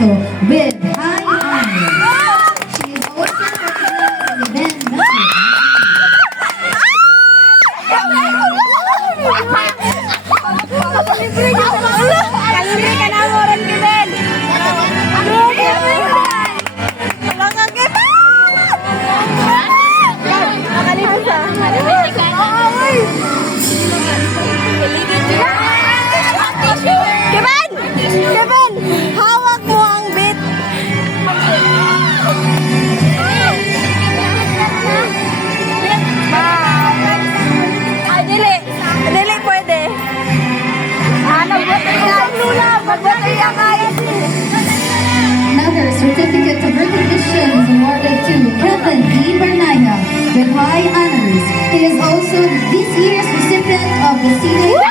puesto with high honor. She is also recognized as a band member. Kalmi ka na mo rin, Kevin. Kevin, hawak mo ang bit. Ay, dili pwede. Another certificate of recognition is awarded to Kevin E. Bernaya with high honors. He is also this year's recipient of the Senate.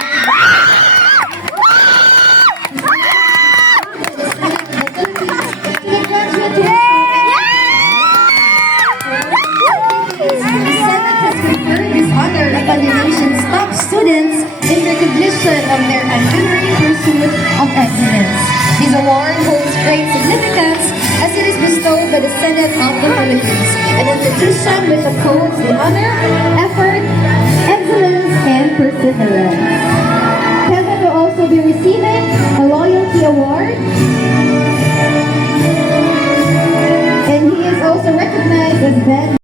Top students in recognition of their unwavering pursuit of excellence. This award holds great significance as it is bestowed by the Senate of the Philippines, an institution which upholds the honor, effort, excellence, and perseverance. Kevin will also be receiving a loyalty award, and he is also recognized as band